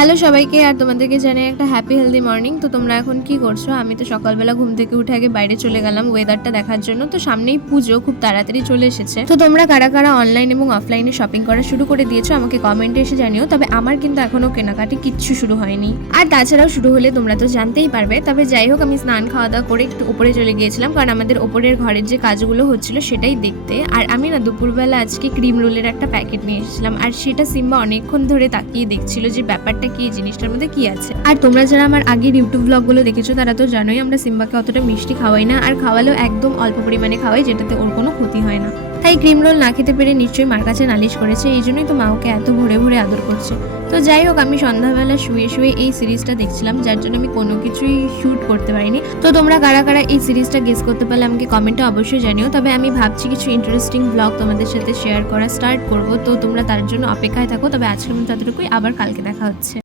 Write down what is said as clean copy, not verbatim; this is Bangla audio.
হ্যালো সবাইকে, আর তোমাদেরকে জানাই একটা হ্যাপি হেলদি মর্নিং। তো তোমরা এখন কি করছো? আমি তো সকালবেলা ঘুম থেকে উঠে আগে বাইরে চলে গেলাম ওয়েদারটা দেখার জন্য। তো সামনেই পুজো খুব তাড়াতাড়ি চলে এসেছে। তো তোমরা কারা কারা অনলাইন এবং অফলাইনে শপিং করা শুরু করে দিয়েছো আমাকে কমেন্টে এসে জানিও। তবে আমার কিন্তু এখনো কেনাকাটি কিচ্ছু শুরু হয়নি, আর তাছাড়াও শুরু হলে তোমরা তো জানতেই পারবে। তবে যাই হোক, আমি স্নান খাওয়া দাওয়া করে একটু উপরে চলে গিয়েছিলাম, কারণ আমাদের ওপরের ঘরের যে কাজগুলো হচ্ছিল সেটাই দেখতে। আর আমি না দুপুরবেলা আজকে ক্রিম রোলের একটা প্যাকেট নিয়ে এসেছিলাম, আর সেটা সিম্বা অনেকক্ষণ ধরে তাকিয়ে দেখছিল যে ব্যাপারটা কি, জিনিসটার মধ্যে কি আছে। আর তোমরা যারা আমার আগের ইউটিউব ব্লগগুলো দেখেছো তারা তো জানোই আমরা সিম্বাকে অতটা মিষ্টি খাওয়াই না, আর খাওয়ালেও একদম অল্প পরিমাণে খাওয়াই, যেটাতে ওর কোনো ক্ষতি হয় না। তাই ক্রিম রোল না খেতে পেরে নিশ্চয়ই মার কাছে নালিশ করেছে, এই জন্যই তো মা ওকে এত ভরে ভরে আদর করছে। তো যাই হোক, আমি সন্ধ্যাবেলা শুয়ে শুয়ে এই সিরিজটা দেখছিলাম, যার জন্য আমি কোনো কিছুই শুট করতে পারিনি। তো তোমরা কারা কারা এই সিরিজটা গেস করতে পারলে আমাকে কমেন্টে অবশ্যই জানিও। তবে আমি ভাবছি কিছু ইন্টারেস্টিং ব্লগ তোমাদের সাথে শেয়ার করা স্টার্ট করব, তো তোমরা তার জন্য অপেক্ষায় থাকো। তবে আজকের মতো এতটুকুই, আবার কালকে দেখা হচ্ছে।